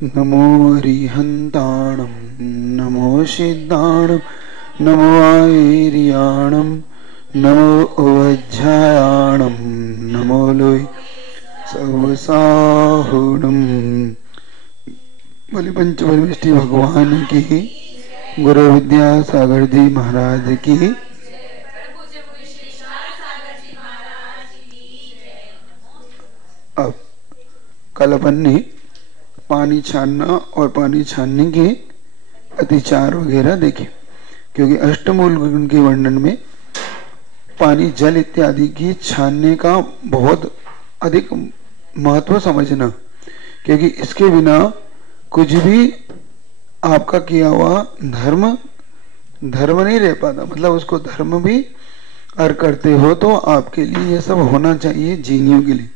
नमो हरिहन्ताणं नमो सिद्धाणं नमो आयर्याणं नमो वज्रायाणं नमो लोय सर्वसाहुणं। बोले पंचपरमेष्ठी भगवान की, गुरु विद्यासागर जी महाराज की। अब कल अपन ने पानी छानना और पानी छानने के अतिचार वगैरह देखे, क्योंकि अष्टमूल गुण के वर्णन में पानी जल इत्यादि की छानने का बहुत अधिक महत्व समझना, क्योंकि इसके बिना कुछ भी आपका किया हुआ धर्म नहीं रह पाता। मतलब उसको धर्म भी अर करते हो तो आपके लिए ये सब होना चाहिए जीनियों के लिए।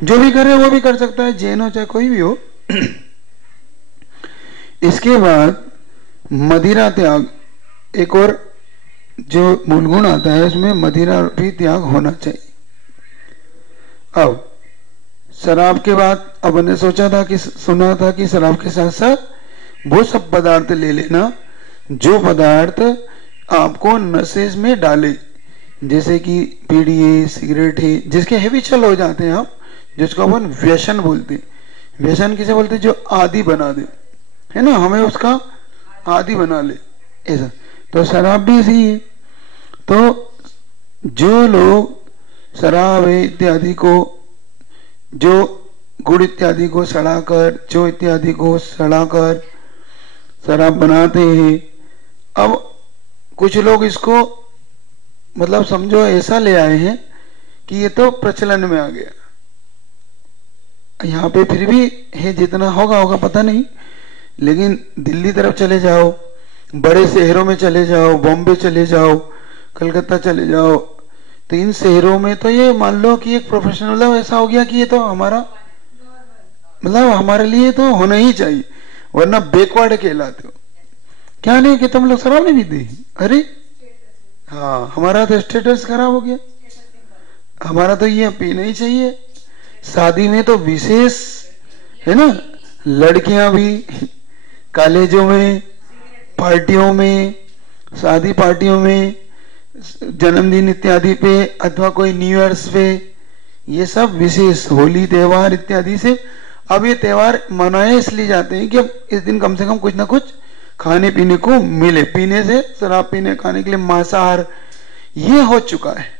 जो भी करे वो भी कर सकता है, जैन हो चाहे कोई भी हो। इसके बाद मदिरा त्याग, एक और जो मूल गुण आता है उसमें मदिरा भी त्याग होना चाहिए। अब शराब के बाद अब ने सोचा था कि सुना था कि शराब के साथ साथ वो सब पदार्थ ले लेना जो पदार्थ आपको नशे में डाले, जैसे कि बीड़ी है, सिगरेट है, जिसके हैबिचुअल हो जाते हैं आप, जिसको अपन व्यसन बोलते हैं। व्यसन किसे बोलते हैं? जो आदि बना दे, है ना, हमें उसका आदि बना ले, ऐसा। तो शराब भी ऐसी है। तो जो लोग शराब इत्यादि को, जो गुड़ इत्यादि को सड़ाकर, जो इत्यादि को सड़ाकर शराब बनाते हैं, अब कुछ लोग इसको मतलब समझो ऐसा ले आए हैं कि ये तो प्रचलन में आ गया। यहाँ पे फिर भी है, जितना होगा पता नहीं, लेकिन दिल्ली तरफ चले जाओ, बड़े शहरों में चले जाओ, बॉम्बे चले जाओ, कलकत्ता चले जाओ, तो इन शहरों में तो ये मान लो कि एक प्रोफेशनल मतलब ऐसा हो गया कि ये तो हमारा मतलब हमारे लिए तो होना ही चाहिए, वरना बैकवर्ड कहलाते हो। क्या नहीं कि तुम लोग शराब नहीं पीते? अरे हाँ, हमारा तो स्टेटस खराब हो गया। हमारा तो ये पीना ही चाहिए। शादी में तो विशेष है ना, लड़कियां भी कॉलेजों में, पार्टियों में, शादी पार्टियों में, जन्मदिन इत्यादि पे अथवा कोई न्यू ईयर्स पे, ये सब विशेष होली त्योहार इत्यादि से अब ये त्योहार मनाए इसलिए जाते हैं कि अब इस दिन कम से कम कुछ ना कुछ खाने पीने को मिले। पीने से, शराब पीने खाने के लिए मांसाहार ये हो चुका है।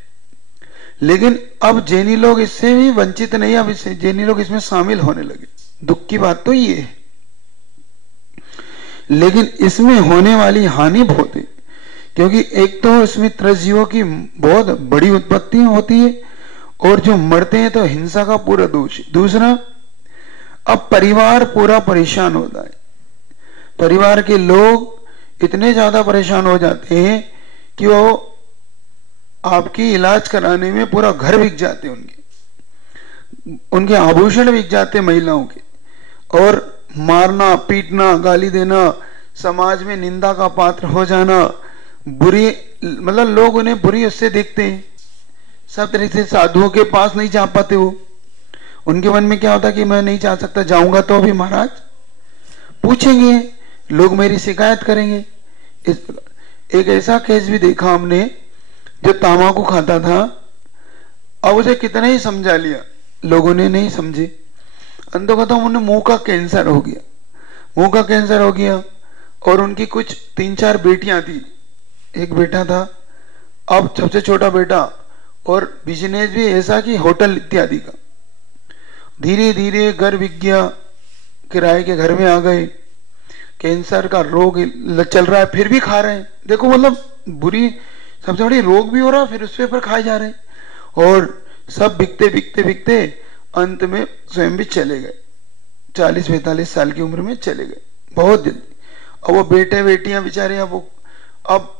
लेकिन अब जैनी लोग इससे भी वंचित नहीं, अब इससे जैनी लोग इसमें शामिल होने लगे। दुख की बात तो ये है, लेकिन इसमें होने वाली हानि बहुत है, क्योंकि एक तो इसमें त्रजीवों की बहुत बड़ी उत्पत्ति होती है, और जो मरते हैं तो हिंसा का पूरा दोष। दूसरा, अब परिवार पूरा परेशान होता है। परिवार के लोग इतने ज्यादा परेशान हो जाते हैं कि वो आपकी इलाज कराने में पूरा घर बिक जाते हैं, उनके आभूषण बिक जाते महिलाओं के, और मारना पीटना, गाली देना, समाज में निंदा का पात्र हो जाना, बुरी मतलब लोग उन्हें बुरी उससे देखते हैं। सब तरह से साधुओं के पास नहीं जा पाते हो। उनके मन में क्या होता है कि मैं नहीं जा सकता, जाऊंगा तो अभी महाराज पूछेंगे, लोग मेरी शिकायत करेंगे। एक ऐसा केस भी देखा हमने, जो तंबाकू खाता था, अब उसे कितना ही समझा लिया, लोगों ने नहीं समझे। अंततः उन्हें मुंह का कैंसर हो गया, मुंह का कैंसर हो गया। और उनकी कुछ 3-4 बेटियां थी, एक बेटा था, अब सबसे छोटा बेटा, और बिजनेस भी ऐसा कि होटल इत्यादि का। धीरे धीरे घर बिक गया, किराए के घर में आ गए, कैंसर का रोग चल रहा है, फिर भी खा रहे हैं। देखो मतलब बुरी, सबसे बड़ी रोग भी हो रहा है, फिर उस पर खाए जा रहे हैं, और सब बिकते बिकते बिकते अंत में स्वयं भी चले गए। 40-45 साल की उम्र में चले गए, बहुत जल्दी। अब वो बेटे बेटियां बेचारे, अब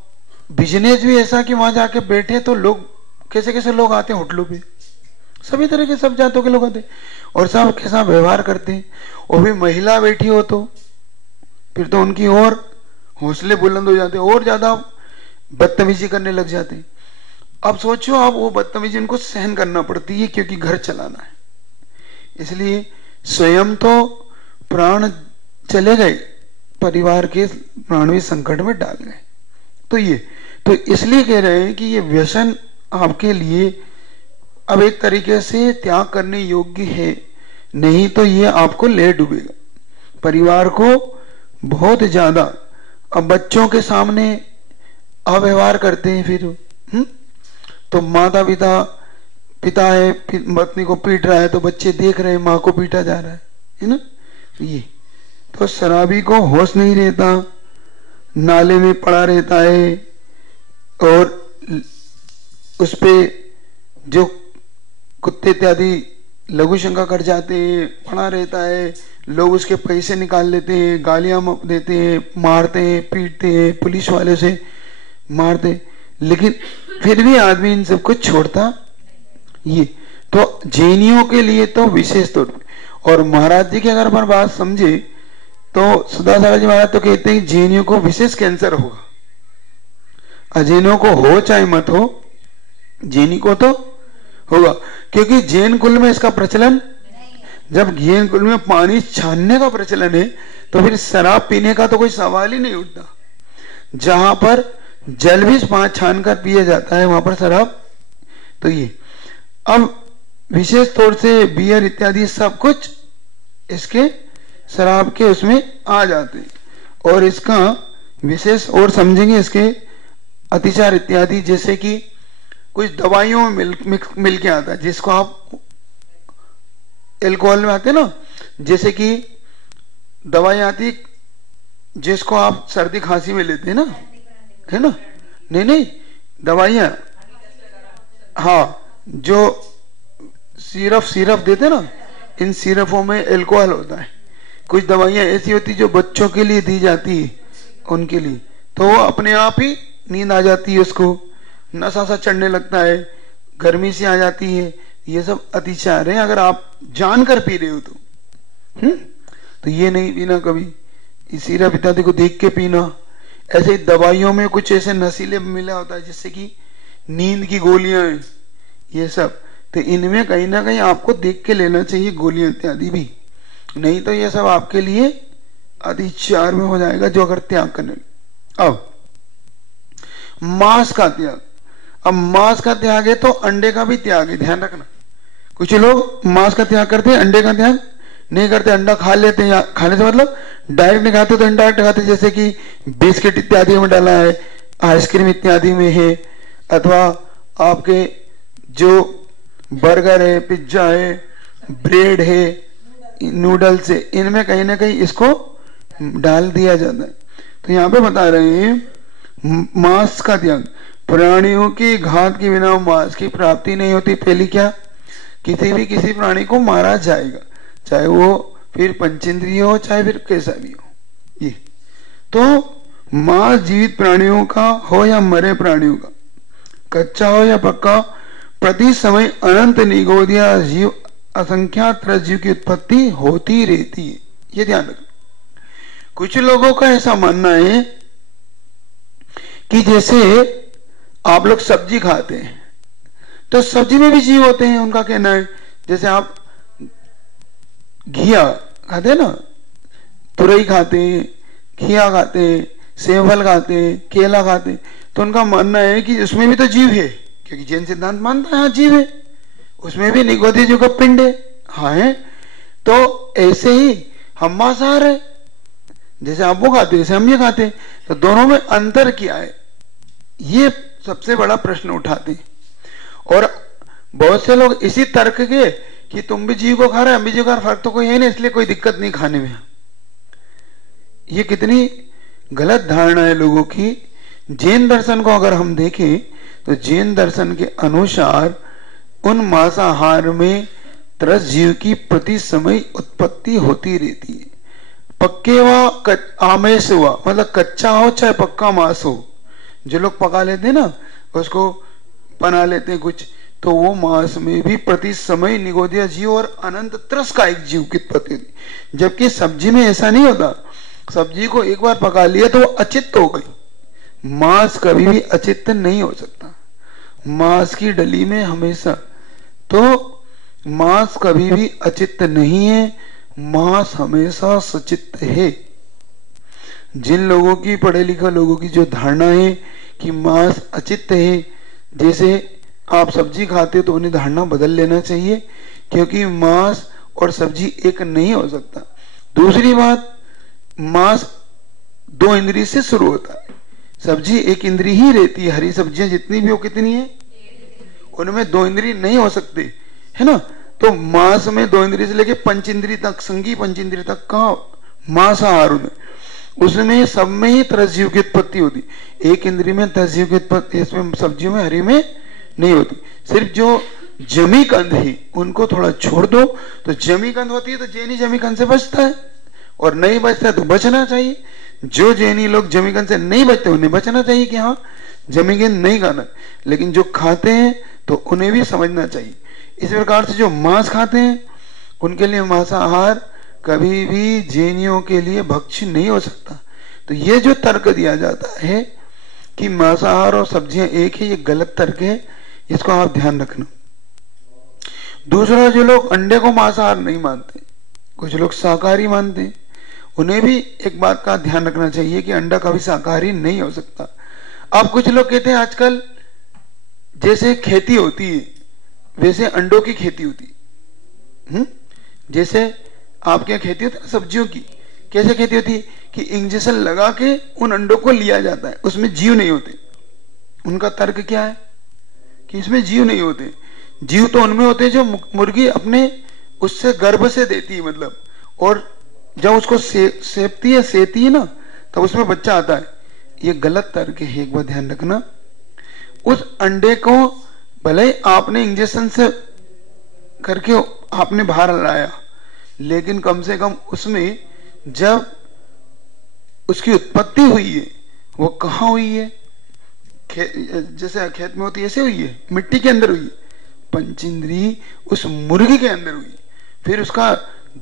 बिजनेस भी ऐसा कि वहां जाके बैठे तो लोग कैसे कैसे लोग आते हैं होटलों पे, सभी तरह के सब जातों के लोग आते हैं, और सब के साथ व्यवहार करते हैं। और भी महिला बैठी हो तो फिर तो उनकी और हौसले बुलंद हो जाते हैं, और ज्यादा बदतमीजी करने लग जाते हैं। अब सोचो, आप वो बदतमीजी उनको सहन करना पड़ती है, क्योंकि घर चलाना है। इसलिए स्वयं तो प्राण चले गए, परिवार के प्राण भी संकट में डाल गए। तो इसलिए कह रहे हैं कि ये व्यसन आपके लिए अब एक तरीके से त्याग करने योग्य है, नहीं तो ये आपको ले डूबेगा। परिवार को बहुत ज्यादा, अब बच्चों के सामने अव्यवहार करते हैं फिर तो माता पिता है, पत्नी को पीट रहा है तो बच्चे देख रहे हैं माँ को पीटा जा रहा है ना। ये तो शराबी को होश नहीं रहता, नाले में पड़ा रहता है और उस पे जो कुत्ते इत्यादि लघु शंका कर जाते हैं, पड़ा रहता है, लोग उसके पैसे निकाल लेते हैं, गालियां देते हैं, मारते हैं, पीटते हैं, पुलिस वाले से मारते, लेकिन फिर भी आदमी इन सबको छोड़ता। ये तो जैनियों के लिए तो विशेष तौर पे, और महाराज जी की अगर अपन बात समझे तो सुधासागर जी महाराज तो कहते हैं जैनियों को विशेष कैंसर होगा, अजैनियों को हो चाहे मत हो, जैनी को तो होगा, क्योंकि जैन कुल में इसका प्रचलन, जब जैन कुल में पानी छानने का प्रचलन है तो फिर शराब पीने का तो कोई सवाल ही नहीं उठता। जहां पर जल भी छान कर पिया जाता है वहां पर शराब। तो ये अब विशेष तौर से बियर इत्यादि सब कुछ इसके शराब के उसमें आ जाते हैं, और इसका विशेष और समझेंगे इसके अतिचार इत्यादि, जैसे कि कुछ दवाइयों में मिल के आता है जिसको आप एल्कोहल में आते ना, जैसे कि दवाई आती जिसको आप सर्दी खांसी में लेते हैं ना, है ना, नहीं दवाइयां, हाँ जो सिरप देते ना, इन सिरपों में एल्कोहल होता है। कुछ दवाइयां ऐसी होती जो बच्चों के लिए दी जाती है, उनके लिए तो वो अपने आप ही नींद आ जाती है, उसको नशा सा चढ़ने लगता है, गर्मी से आ जाती है। ये सब अतिचार है, अगर आप जानकर पी रहे हो तो ये नहीं पीना कभी, सिरप इत्यादि को देख के पीना। ऐसे ही दवाइयों में कुछ ऐसे नशीले मिला होता है जिससे कि नींद की गोलियां हैं, ये सब, तो इनमें कहीं ना कहीं आपको देख के लेना चाहिए गोलियां इत्यादि भी, नहीं तो ये सब आपके लिए अतिचार में हो जाएगा जो अगर त्याग करने। अब मांस का त्याग, अब मांस का त्याग है तो अंडे का भी त्याग है, ध्यान रखना। कुछ लोग मांस का त्याग करते हैं, अंडे का त्याग नहीं करते, अंडा खा लेते हैं, खाने से मतलब डायरेक्ट नहीं खाते तो इनडायरेक्ट खाते, जैसे कि बिस्किट इत्यादि में डाला है, आइसक्रीम इत्यादि में है, अथवा आपके जो बर्गर है, पिज्जा है, ब्रेड है, नूडल्स है, इनमें कहीं ना कहीं इसको डाल दिया जाता है। तो यहाँ पे बता रहे हैं मांस का त्याग, प्राणियों की घात के बिना मांस की प्राप्ति नहीं होती। पहली क्या, किसी प्राणी को मारा जाएगा, चाहे वो फिर पंचेंद्रिय हो चाहे फिर कैसा भी हो। ये तो मांस जीवित प्राणियों का हो या मरे प्राणियों का, कच्चा हो या पक्का, प्रति समय अनंत निगोदिया जीव असंख्यात जीव की उत्पत्ति होती रहती है। ये ध्यान रखना। कुछ लोगों का ऐसा मानना है कि जैसे आप लोग सब्जी खाते हैं तो सब्जी में भी जीव होते हैं, उनका कहना है। जैसे आप घिया खाते हैं ना, तुरई खाते हैं, घिया खाते हैं, सेवफल खाते हैं, केला खाते हैं, तो उनका मानना है कि उसमें भी तो जीव है, क्योंकि जैन सिद्धांत मानता है हाँ जीव है, उसमें भी निगोदी जीव का पिंड है, हाँ है। तो ऐसे ही हम मांसाहार है, जैसे आप वो खाते हैं जैसे हम ये खाते हैं, तो दोनों में अंतर क्या है, ये सबसे बड़ा प्रश्न उठाते हैं। और बहुत से लोग इसी तर्क के कि तुम भी जीव को खा रहे हैं हम भी जीव का, फर्क तो कोई है नहीं, इसलिए कोई दिक्कत नहीं खाने में। ये कितनी गलत धारणा है लोगों की। जैन दर्शन को अगर हम देखें तो जैन दर्शन के अनुसार उन मांसाहार में त्रस जीव की प्रति समय उत्पत्ति होती रहती है। पक्के व आमेश हुआ, मतलब कच्चा हो चाहे पक्का मांस हो, जो लोग पका लेते हैं ना उसको बना लेते हैं कुछ, तो वो मांस में भी प्रति समय निगोदिया जीव और अनंत त्रस का एक जीव की उत्पत्ति होती। जबकि सब्जी में ऐसा नहीं होता, सब्जी को एक बार पका लिया तो वो अचित्त हो गई। मांस कभी भी अचित्त नहीं हो सकता, मांस की डली में हमेशा, तो मांस कभी भी अचित्त नहीं है। मांस हमेशा सचित्त है। जिन लोगों की, पढ़े लिखे लोगों की जो धारणा है कि मांस अचित्त है, जैसे आप सब्जी खाते तो उन्हें धारणा बदल लेना चाहिए, क्योंकि मांस और सब्जी एक नहीं हो सकता। दूसरी बात, मांस 2 इंद्रिय से शुरू होता है, सब्जी 1 इंद्रिय ही रहती है। हरी सब्जियां जितनी भी हो कितनी है, उनमें 2 इंद्रिय नहीं हो सकते, है ना। तो मांस में 2 इंद्रिय से लेके पंच इंद्रिय तक, संगी पंच इंद्रिय तक का मांसाहार में, उसमें सब में ही तरसजीव की उत्पत्ति होती। 1 इंद्रिय में तरसजीव की उत्पत्ति इसमें सब्जियों में, हरी में नहीं होती। सिर्फ जो जमी कंद है उनको थोड़ा छोड़ दो तो जमी कंद होती है, तो जैनी जमी कंद से बचता है, और नहीं बचता है तो बचना चाहिए। जो जैनी लोग जमी कंद से नहीं बचते उन्हें बचना चाहिए कि हाँ जमी कंद नहीं खाना, लेकिन जो खाते हैं तो उन्हें भी समझना चाहिए। इस प्रकार से जो मांस खाते हैं उनके लिए मांसाहार कभी भी जैनियों के लिए भक्ष्य नहीं हो सकता। तो ये जो तर्क दिया जाता है कि मांसाहार और सब्जियां एक है, ये गलत तर्क है, इसको आप ध्यान रखना। दूसरा, जो लोग अंडे को मांसाहार नहीं मानते, कुछ लोग शाकाहारी मानते हैं, उन्हें भी एक बात का ध्यान रखना चाहिए कि अंडा कभी शाकाहारी नहीं हो सकता। अब कुछ लोग कहते हैं आजकल जैसे खेती होती है वैसे अंडों की खेती होती है। जैसे आपके यहाँ खेती होती है सब्जियों की, कैसे खेती होती है कि इंजेक्शन लगा के उन अंडों को लिया जाता है, उसमें जीव नहीं होते। उनका तर्क क्या है कि इसमें जीव नहीं होते। जीव तो उनमें होते हैं जो मुर्गी अपने उससे गर्भ से देती है, मतलब, और जब उसको सेती है ना, तब उसमें बच्चा आता है। ये गलत तर्क है, एक बार ध्यान रखना। उस अंडे को भले ही आपने इंजेक्शन से करके आपने बाहर लाया, लेकिन कम से कम उसमें जब उसकी उत्पत्ति हुई है वो कहाँ हुई है, जैसे खेत में होती है ऐसे हुई है, मिट्टी के अंदर हुई है। पंचेंद्री उस मुर्गी के अंदर हुई, फिर उसका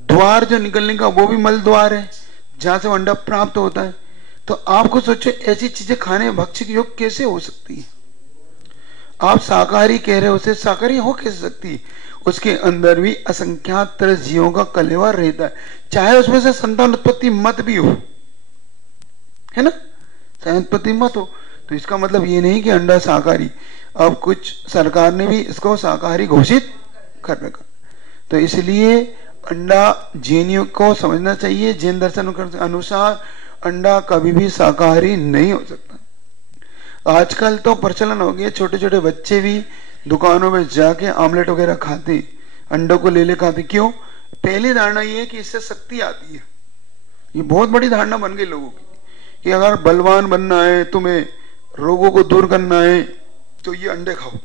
द्वार जो निकलने का वो भी मल द्वार है जहां से अंडा प्राप्त होता है। तो आपको सोचो ऐसी चीजें खाने भक्ष्य की योग कैसे हो सकती है। आप शाकाहारी कह रहे हो, उसे शाकाहारी हो कैसे सकती है। उसके अंदर भी असंख्यात जीवों का कलेवर रहता है, चाहे उसमें से संतान उत्पत्ति मत भी हो, है ना, संतान उत्पत्ति मत हो, तो इसका मतलब ये नहीं कि अंडा शाकाहारी। अब कुछ सरकार ने भी इसको शाकाहारी घोषित कर रखा, तो इसलिए अंडा जैनियों को समझना चाहिए। जैन दर्शन के अनुसार अंडा कभी भी शाकाहारी नहीं हो सकता। आजकल तो प्रचलन हो गया, छोटे छोटे बच्चे भी दुकानों में जाके आमलेट वगैरह खाते, अंडों को ले ले खाते। क्यों? पहली धारणा ये है कि इससे शक्ति आती है। ये बहुत बड़ी धारणा बन गई लोगों की कि अगर बलवान बनना है, तुम्हें रोगों को दूर करना है, तो ये अंडे खाओ।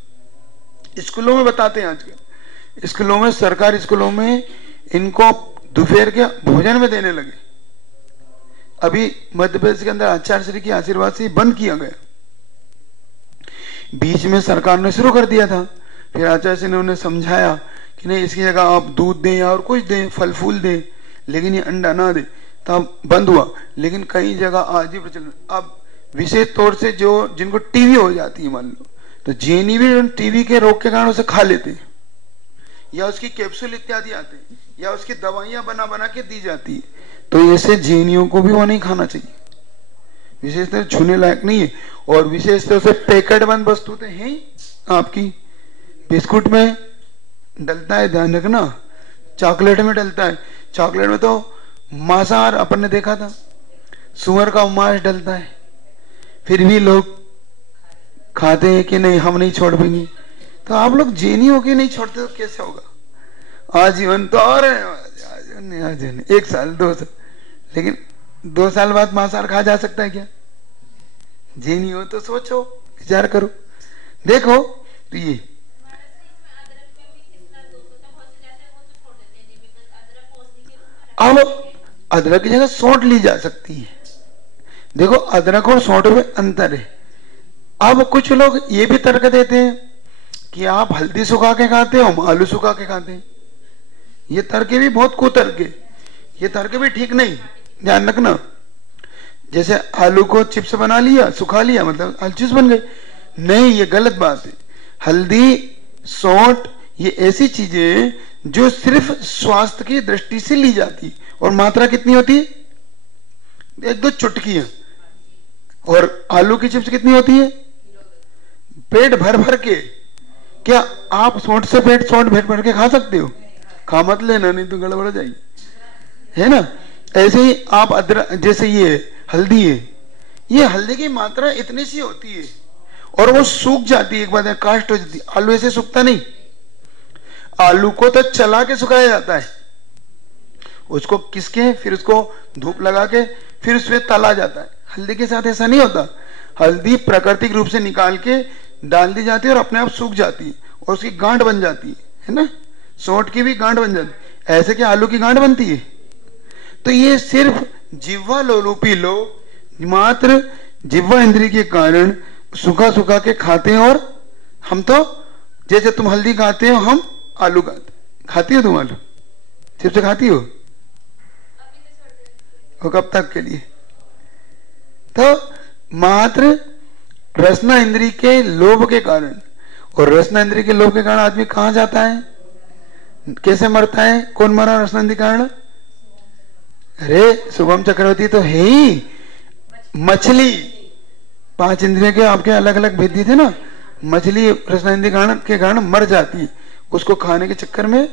स्कूलों में बताते हैं, आजकल स्कूलों में, सरकारी स्कूलों में इनको दोपहर के भोजन में देने लगे। अभी मध्य प्रदेश के अंदर आचार्य श्री के आशीर्वाद से बंद किया गया। बीच में सरकार ने शुरू कर दिया था, फिर आचार्य श्री ने उन्हें समझाया कि नहीं, इसकी जगह आप दूध दें या और कुछ दें, फल फूल दें, लेकिन ये अंडा ना दे, तब बंद हुआ। लेकिन कई जगह आज भी प्रचलन। अब विशेष तौर से जो जिनको टीवी हो जाती है मान लो, तो जैनी भी टीवी के रोग के कारण उसे खा लेते हैं, या उसकी कैप्सूल इत्यादि आते हैं, या उसकी दवाइयां बना बना के दी जाती है। तो ऐसे जैनियों को भी वो नहीं खाना चाहिए, विशेषतः छूने लायक नहीं है। और विशेषतः से पैकेट बंद वस्तु तो है आपकी, बिस्कुट में डलता है, ध्यान रखना, चॉकलेट में डलता है, चॉकलेट में तो मांसाहार अपन ने देखा था, सुअर का मांस डलता है, फिर भी लोग खाते हैं कि नहीं हम नहीं छोड़ पाएंगे। तो आप लोग जैनी होके नहीं छोड़ते तो कैसे होगा। आजीवन तो और आजीवन 1 साल 2 साल, लेकिन 2 साल बाद मांसाहार खा जा सकता है क्या? जैनी हो तो सोचो, विचार करो, देखो। तो ये अब अदरक की जगह सौंठ ली जा सकती है। देखो अदरक और सौंठ में अंतर है। अब कुछ लोग ये भी तर्क देते हैं कि आप हल्दी सुखा के खाते हो, हम आलू सुखा के खाते हैं। ये तर्क भी बहुत कुतर्क है, ये तर्क भी ठीक नहीं, ध्यान रखना। जैसे आलू को चिप्स बना लिया, सुखा लिया, मतलब आलू चिप्स बन गई, नहीं, ये गलत बात है। हल्दी, सौंठ ये ऐसी चीजें जो सिर्फ स्वास्थ्य की दृष्टि से ली जाती, और मात्रा कितनी होती है? 1-2 चुटकियां। और आलू की चिप्स कितनी होती है? पेट भर भर के। क्या आप सोट से पेट सोट भेट भर के खा सकते हो? खा मत लेना, नहीं तो गड़बड़ हो जाएगी, है ना। ऐसे ही आप अदरक, जैसे ये हल्दी है, ये हल्दी की मात्रा इतनी सी होती है और वो सूख जाती है, एक बार कास्ट हो जाती है। आलू ऐसे सूखता नहीं, आलू को तो चला के सुखाया जाता है, उसको किसके फिर उसको धूप लगा के फिर उसमें तला जाता है। हल्दी के साथ ऐसा नहीं होता, हल्दी प्राकृतिक रूप से निकाल के डाल दी जाती है और अपने आप सूख जाती है और उसकी गांठ बन जाती है ना। सोंठ की भी गांठ बन जाती है, ऐसे क्या आलू की गांठ बनती है? तो ये सिर्फ जिह्वा लोलुपी लोग मात्र जिह्वा इंद्रिय के कारण सूखा सूखा के खाते हैं। और हम तो जैसे तुम हल्दी खाते हो, हम आलू खाती हो? तुम आलू चिप्स खाती हो? वो कब तक के लिए? तो मात्र रसना इंद्रिय के लोभ के कारण, और रसना इंद्रिय के लोभ के कारण आदमी कहां जाता है, कैसे मरता है? कौन मरा रसना इंद्रिय के कारण? अरे शुभम चक्रवर्ती तो है ही, मछली। 5 इंद्रियों के आपके अलग अलग भेद थे ना, मछली रसना इंद्रिय के कारण मर जाती है, उसको खाने के चक्कर में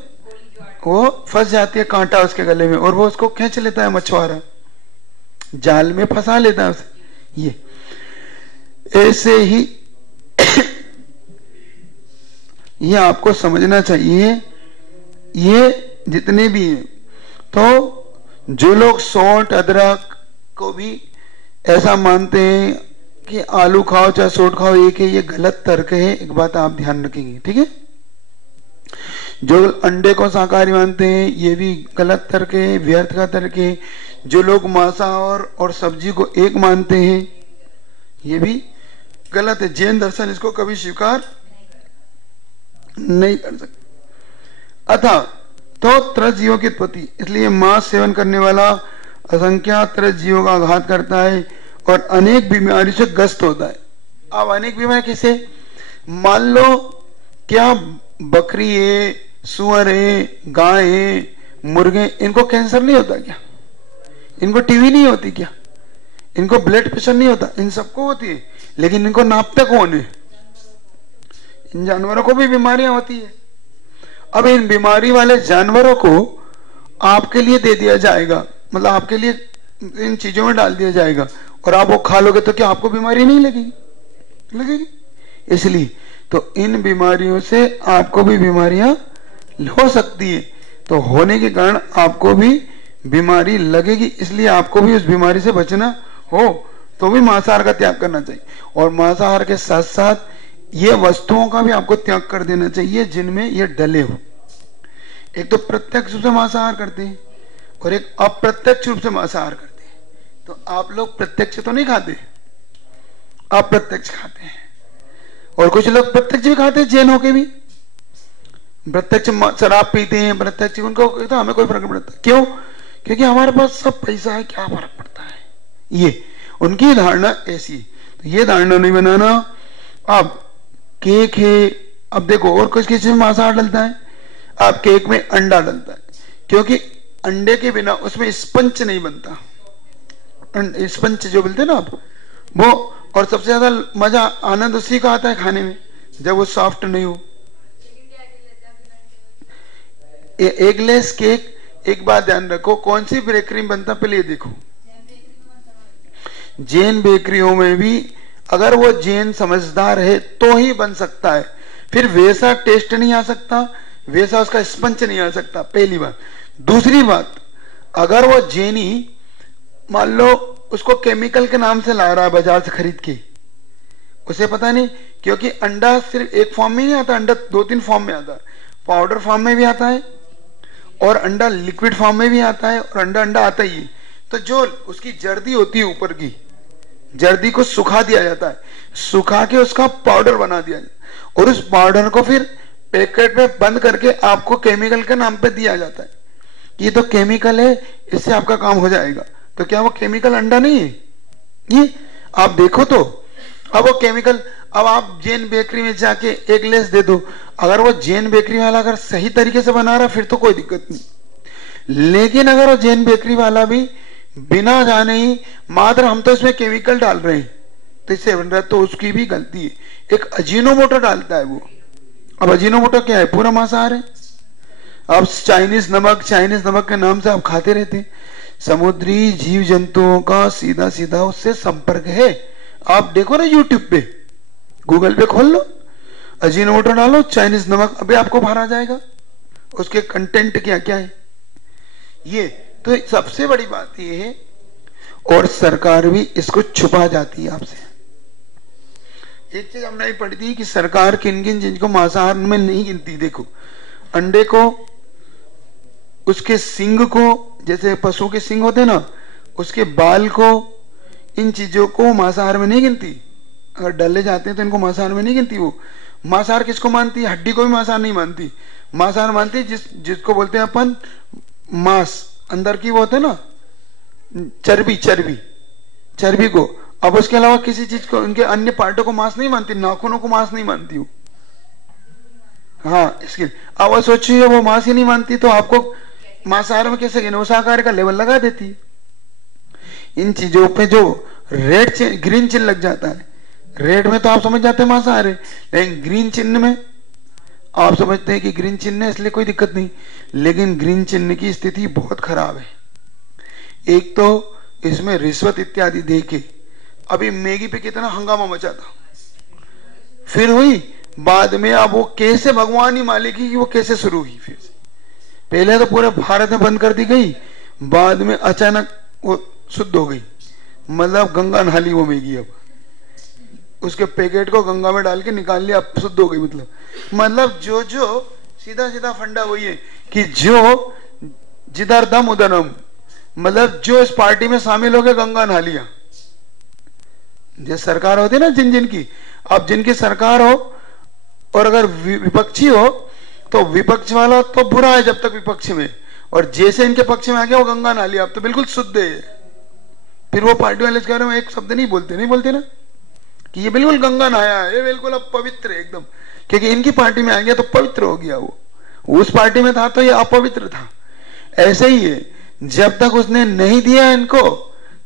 वो फंस जाती है, कांटा उसके गले में, और वो उसको खींच लेता है मछुआरा, जाल में फंसा लेता है उसे। ये ऐसे ही ये आपको समझना चाहिए। ये जितने भी हैं, तो जो लोग सौंठ अदरक को भी ऐसा मानते हैं कि आलू खाओ चाहे सौंठ खाओ एक है, ये गलत तर्क है। एक बात आप ध्यान रखेंगे, ठीक है। जो अंडे को शाकाहारी मानते हैं, ये भी गलत तर्क है, व्यर्थ का तर्क है। जो लोग मांसाहार और सब्जी को एक मानते हैं, ये भी गलत है। जैन दर्शन इसको कभी स्वीकार नहीं कर सकते। अतः तो त्रस जीवों की उत्पत्ति, इसलिए मांस सेवन करने वाला असंख्यात त्रस जीवों का आघात करता है और अनेक बीमारी से ग्रस्त होता है। अब अनेक बीमारी कैसे? मान लो क्या बकरी है, सुअर है, गाय है, मुर्गे, इनको कैंसर नहीं होता क्या? इनको टीबी नहीं होती क्या? इनको ब्लड प्रेशर नहीं होता? इन सबको होती है, लेकिन इनको नापते कौन है? इन जानवरों को भी बीमारियां होती है। अब इन बीमारी वाले जानवरों को आपके लिए दे दिया जाएगा, मतलब आपके लिए इन चीजों में डाल दिया जाएगा, और आप वो खा लोगे तो क्या आपको बीमारी नहीं लगेगी? लगेगी। इसलिए तो इन बीमारियों से आपको भी बीमारियां हो सकती है, तो होने के कारण आपको भी बीमारी लगेगी। इसलिए आपको भी उस बीमारी से बचना हो तो भी मांसाहार का त्याग करना चाहिए, और मांसाहार के साथ साथ ये वस्तुओं का भी आपको त्याग कर देना चाहिए जिनमें ये डले हो। एक तो प्रत्यक्ष रूप से मांसाहार करते हैं और एक अप्रत्यक्ष रूप से मांसाहार करते हैं। तो आप लोग प्रत्यक्ष तो नहीं खाते, अप्रत्यक्ष खाते हैं, और कुछ लोग प्रत्यक्ष भी खाते हैं, जैन होके भी प्रत्यक्ष शराब पीते हैं, प्रत्यक्ष, उनको तो हमें कोई फर्क नहीं पड़ता। क्यों? क्योंकि हमारे पास सब पैसा है, क्या फर्क पड़ता है। ये उनकी धारणा ऐसी, तो ये धारणा नहीं बनाना। अब केक है, अब देखो और कुछ किसी में मांसाहार डलता है, अब केक में अंडा डलता है, क्योंकि अंडे के बिना उसमें स्पंज नहीं बनता। स्पंज जो बोलते हैं ना आप, वो, और सबसे ज्यादा मजा आनंद उसी का आता है खाने में जब वो सॉफ्ट नहीं हो। एगलेस केक, एक बात ध्यान रखो, कौन सी बेकरी में बनता पहले ये देखो। जैन बेकरियों में भी अगर वो जैन समझदार है तो ही बन सकता है, फिर वैसा टेस्ट नहीं आ सकता, वैसा उसका स्पंज नहीं आ सकता, पहली बात। दूसरी बात, अगर वो जैनी मान लो उसको केमिकल के नाम से ला रहा है बाजार से खरीद के, उसे पता नहीं, क्योंकि अंडा सिर्फ एक फॉर्म में नहीं आता, अंडा 2-3 फॉर्म में आता है। पाउडर फॉर्म में भी आता है और अंडा लिक्विड फॉर्म में भी आता है, और अंडा अंडा आता ही है। तो जो उसकी जर्दी होती है ऊपर की, जर्दी को सुखा दिया जाता है, सुखा के उसका पाउडर बना दिया जाता है, और उस पाउडर को फिर पैकेट में बंद करके आपको केमिकल के नाम पे दिया जाता है। ये तो केमिकल है, इससे आपका काम हो जाएगा। तो क्या वो केमिकल अंडा नहीं है? ये आप देखो तो, अब वो केमिकल, अब आप जैन बेकरी में जाके एक लेस दे दो, अगर वो जैन बेकरी वाला अगर सही तरीके से बना रहा फिर तो कोई दिक्कत नहीं, लेकिन अगर वो जैन बेकरी वाला भी बिना जाने ही मात्र हम तो इसमें केमिकल डाल रहे हैं तो इससे बन रहा है, तो उसकी भी गलती है। एक अजीनोमोटो डालता है वो। अब अजीनोमोटो क्या है? पूरा मांसाहार है। अब चाइनीज नमक के नाम से आप खाते रहते हैं। समुद्री जीव जंतुओं का सीधा सीधा उससे संपर्क है। आप देखो ना यूट्यूब पे, गूगल पे खोल लो, अजीनोमोटो डालो, चाइनीज नमक, अभी आपको बाहर आ जाएगा उसके कंटेंट क्या क्या है। ये तो सबसे बड़ी बात ये है, और सरकार भी इसको छुपा जाती है आपसे। एक चीज हमने पढ़ी थी कि सरकार किन किन चीज को मांसाहार में नहीं गिनती। देखो, अंडे को, उसके सींग को, जैसे पशु के सींग होते ना, उसके बाल को, इन चीजों को मांसाहार में नहीं गिनती। अगर डले जाते हैं तो इनको मांसाहार में नहीं गिनती। वो मांसाहार किसको मानती है? हड्डी को भी मांसाहार नहीं मानती। मांसाहार मानती है जिसको बोलते हैं अपन मांस, अंदर की वो होते है ना, चर्बी को। अब उसके अलावा किसी चीज को, उनके अन्य पार्टों को मांस नहीं मानती, नाखूनों को मांस नहीं मानती वो। हाँ, इसके अब वो सोचिए वो मांस ही नहीं मानती तो आपको मांसाहार में कैसे गिने? शाकाहार का लेवल लगा देती है। इन चीजों पे जो रेड ग्रीन चिन्ह लग जाता है, रेड में तो आप समझ जाते हैं मांसाहार है, लेकिन ग्रीन चिन्ह में आप समझते हैं कि ग्रीन चिन्ह है इसलिए कोई दिक्कत नहीं, लेकिन ग्रीन चिन्ह की स्थिति बहुत खराब है। एक तो इसमें रिश्वत इत्यादि दे के, अभी मैगी पे कितना हंगामा मचा था, फिर हुई बाद में। अब वो कैसे, भगवान ही मालिक ही, वो कैसे शुरू हुई फिर से। पहले तो पूरे भारत में बंद कर दी गई, बाद में अचानक वो शुद्ध हो गई, मतलब गंगा नहा ली वो मैगी। अब उसके पैकेट को गंगा में डाल के निकाल लिया, अब शुद्ध हो गई। मतलब जो सीधा फंडा वही है कि जो जिधर दम उधर हम, मतलब जो इस पार्टी में शामिल हो गए गंगा नहा लिया। जैसे सरकार होती है ना जिनकी, अब जिनकी सरकार हो और अगर विपक्षी हो तो विपक्ष वाला तो बुरा है जब तक विपक्ष में, और जैसे इनके पक्ष में आ गया वो गंगा नहा लिया, अब तो बिल्कुल शुद्ध है। फिर वो पार्टी वाले इसके बारे में एक शब्द नहीं बोलते ना कि ये बिल्कुल गंगा नहाया है, ये बिल्कुल अब पवित्र है एकदम, क्योंकि इनकी पार्टी में आ गया तो पवित्र हो गया वो। उस पार्टी में था तो ये अपवित्र था। ऐसे ही है, जब तक उसने नहीं दिया इनको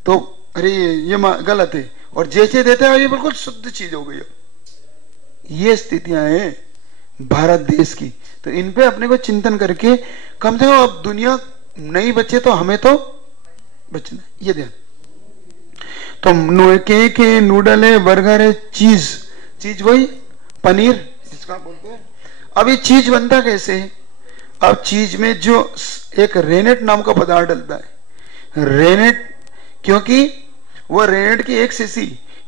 तो अरे ये गलत है, और जैसे देते हैं ये बिल्कुल शुद्ध चीज हो गई। ये स्थितियां हैं भारत देश की, तो इन पे अपने को चिंतन करके कम से कम अब दुनिया नहीं बचे तो हमें तो बचना, ये ध्यान। तो केक है, नूडल है, बर्गर है, चीज वही पनीर जिसका बोलते हैं। अब ये चीज बनता कैसे है? अब चीज में जो एक रेनेट नाम का पदार्थ डलता है, रेनेट, क्योंकि वो रेनेट की एक सीसी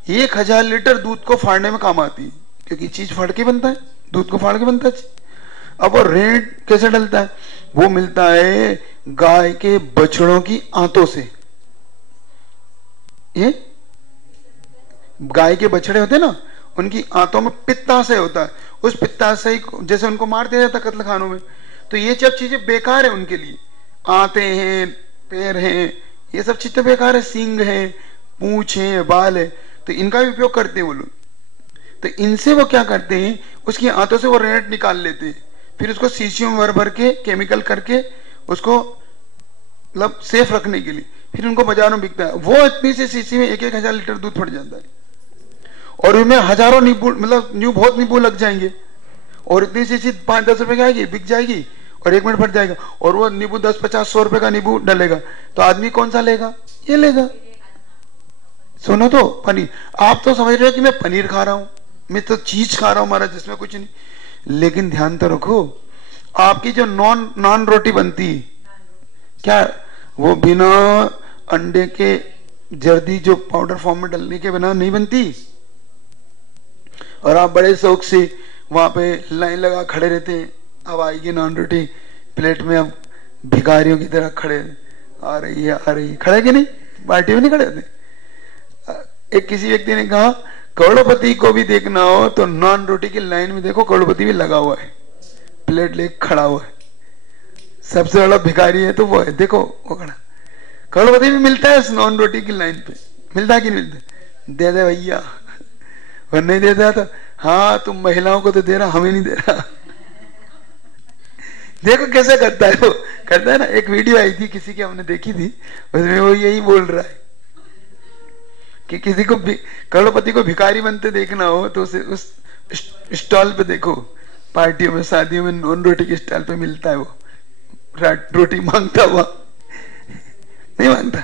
1000 लीटर दूध को फाड़ने में काम आती है, क्योंकि चीज फाड़ के बनता है, दूध को फाड़ के बनता है। अब वो रेनेट कैसे डलता है? वो मिलता है गाय के बछड़ों की आंतों से। ये गाय के बछड़े होते हैं ना, उनकी आंतों में पित्ताशय होता है। उस पित्ताशय जैसे उनको मार दिया जाता कत्ल खानों में, तो ये सब चीजें बेकार है उनके लिए। आंतें हैं, पैर हैं, ये सब चीजें बेकार है। सींग है, पूंछ है, बाल है, तो इनका भी उपयोग करते हैं वो लोग। तो इनसे वो क्या करते हैं, उसकी आंतों से वो रेनेट निकाल लेते हैं, फिर उसको शीशियों में भर भर के केमिकल करके उसको मतलब सेफ रखने के लिए फिर उनको बाजार में बिकता है। वो इतनी सी शीशी में 1000 लीटर दूध फट जाता है, और उनमें हजारों नींबू, मतलब बहुत नींबू लग जाएंगे, और इतनी शीशी 5-10 रुपए की आएगी, बिक जाएगी, और 1 मिनट फट जाएगा। और वो नींबू 10-50-100 रुपए का नींबू डलेगा, तो आदमी कौन सा लेगा? ये लेगा। सुनो तो पनीर, आप तो समझ रहे हो कि मैं पनीर खा रहा हूं, मैं तो चीज खा रहा हूं महाराज जिसमें कुछ नहीं, लेकिन ध्यान तो रखो, आपकी जो नॉन रोटी बनती क्या, वो बिना अंडे के जर्दी जो पाउडर फॉर्म में डलने के बिना नहीं बनती। और आप बड़े शौक से वहां पे लाइन लगा खड़े रहते हैं, अब आएगी नॉन रोटी प्लेट में, अब भिखारियों की तरह खड़े, आ रही है, खड़े कि नहीं? पार्टी में नहीं खड़े होते। एक किसी व्यक्ति ने कहा करोड़पति को भी देखना हो तो नॉन रोटी की लाइन में देखो, करोड़पति भी लगा हुआ है, प्लेट लेके खड़ा हुआ है। सबसे बड़ा भिखारी है तो वो है, देखो वो खड़ा। करोड़पति भी मिलता है इस नॉन रोटी की लाइन पे, मिलता है कि नहीं मिलता? दे दे भैया, और नहीं देता तो हाँ तुम महिलाओं को तो दे रहा, हमें नहीं दे रहा। देखो कैसे करता है वो, करता है ना। एक वीडियो आई थी किसी की, हमने देखी थी, उसमें वो यही बोल रहा है कि किसी को करोड़पति को भिखारी बनते देखना हो तो उसे उस स्टॉल पे देखो, पार्टियों में शादियों में नॉन रोटी के स्टॉल पे मिलता है वो, रोटी मांगता हुआ। नहीं मांगता,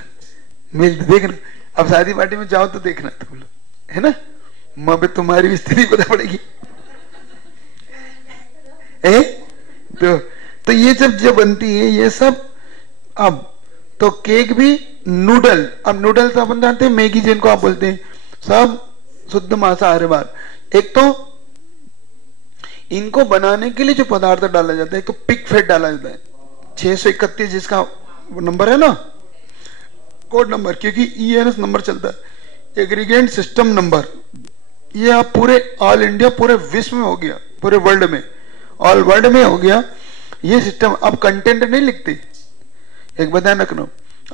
मिलता, देखना। अब शादी पार्टी में जाओ तो देखना तुम लोग, है ना, वहां पे तुम्हारी भी स्थिति पता पड़ेगी। तो ये सब जो बनती है ये सब। अब तो केक भी नूडल, अब नूडल तो अपन जानते हैं, मैगी जिनको आप बोलते हैं, सब शुद्ध मांसाहारी। एक तो इनको बनाने के लिए जो पदार्थ डाला जाता है, एक तो पिग फैट डाला जाता है 631 जिसका नंबर है ना, कोड नंबर, क्योंकि ईएनएस नंबर चलता है, एग्रीगेंट सिस्टम नंबर। ये आप पूरे ऑल इंडिया, पूरे विश्व में हो गया, पूरे वर्ल्ड में, ऑल वर्ल्ड में हो गया ये सिस्टम। अब कंटेंट नहीं लिखते, एक बता रखना,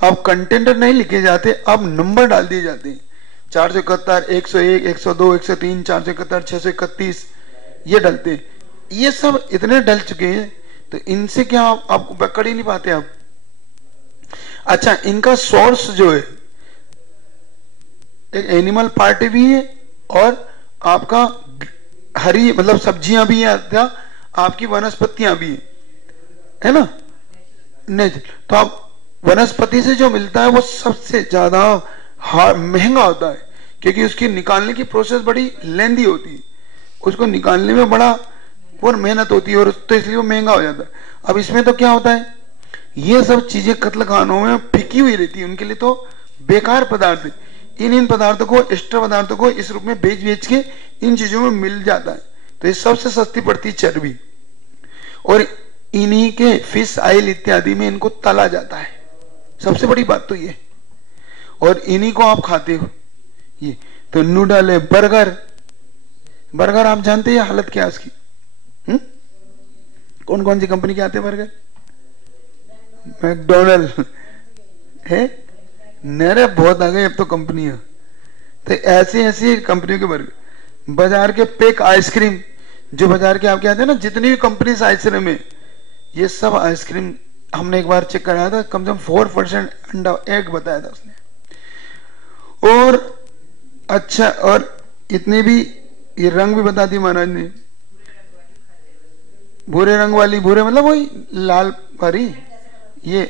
अब कंटेंट नहीं लिखे जाते, अब नंबर डाल दिए जाते हैं। 471, 101, 102, 103, 471, 631 ये डलते। ये सब इतने डल चुके हैं तो इनसे क्या आपको पकड़ ही नहीं पाते आप। अच्छा, इनका सोर्स जो है एक एनिमल पार्ट भी है और आपका हरी मतलब सब्जियां भी है, आपकी वनस्पतियां भी है ना, नहीं। तो आप वनस्पति से जो मिलता है वो सबसे ज्यादा महंगा होता है, क्योंकि उसकी निकालने की प्रोसेस बड़ी लेंदी होती है, उसको निकालने में बड़ा और मेहनत होती है, और तो इसलिए वो महंगा हो जाता है। अब इसमें तो क्या होता है, ये सब चीजें कत्ल खानों में फिकी हुई रहती है, उनके लिए तो बेकार पदार्थ है। इन पदार्थों को, एक्स्ट्रा पदार्थों को इस रूप में बेच के इन चीजों में मिल जाता है, तो ये सबसे सस्ती पड़ती चर्बी, और इन्हीं के फिश ऑयल इत्यादि में इनको तला जाता है। सबसे बड़ी बात तो ये, और इन्हीं को आप खाते हो। ये तो नूडल है, बर्गर आप जानते हैं हालत क्या है इसकी? कौन कौन सी कंपनी के आते हैं बर्गर? मैकडोनल्ड है, नरे बहुत आ गए अब तो कंपनियां। तो ऐसी ऐसी कंपनियों के बर्गर, बाजार के पैक आइसक्रीम, जो बाजार के आपके आते हैं ना, जितनी भी कंपनी आइसक्रीम है, ये सब आइसक्रीम हमने एक बार चेक कराया था, कम से कम 4% अंडा एग बताया था उसने। और अच्छा, और इतने भी ये रंग भी बता दी महाराज ने, भूरे रंग वाली, भूरे मतलब वही लाल वाली, ये